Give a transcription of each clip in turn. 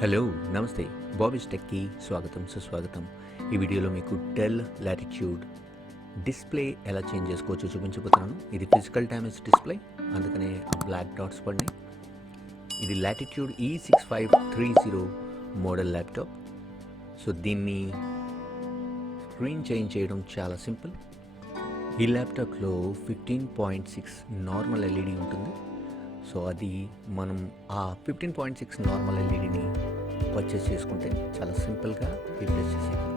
Hello నమస్తే Bobby's టెక్కి స్వాగతం సుస్వాగతం. ఈ వీడియోలో మీకు డెల్ లాటిట్యూడ్ డిస్ప్లే ఎలా చేంజ్ చేసుకోవచ్చో చూపించబోతున్నాను. ఇది ఫిజికల్ డ్యామేజ్ డిస్ప్లే, అందుకనే ఆ బ్లాక్ డాట్స్ పడినాయి. ఇది latitude E6530 model laptop. So దీన్ని స్క్రీన్ చేంజ్ చేయడం చాలా సింపుల్. ఈ ల్యాప్టాప్లో 15.6 నార్మల్ ఎల్ఈడి ఉంటుంది. సో అది మనం ఆ 15.6 నార్మల్ ఎల్ఈడిని పర్చేస్ చేసుకుంటే చాలా సింపుల్గా రీప్లేస్ చేసేయగలం.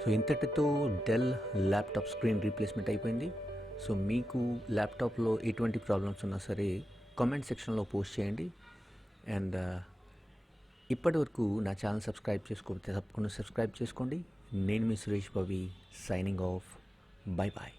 సో ఇంతటితో డెల్ ల్యాప్టాప్ స్క్రీన్ రీప్లేస్మెంట్ అయిపోయింది. సో మీకు ల్యాప్టాప్లో ఎటువంటి ప్రాబ్లమ్స్ ఉన్నా సరే కామెంట్ సెక్షన్లో పోస్ట్ చేయండి. అండ్ ఇప్పటివరకు నా ఛానల్ సబ్స్క్రైబ్ చేసుకోకపోతే తప్పకుండా సబ్స్క్రైబ్ చేసుకోండి. నేను మీ Suresh Bobby, signing off. Bye bye.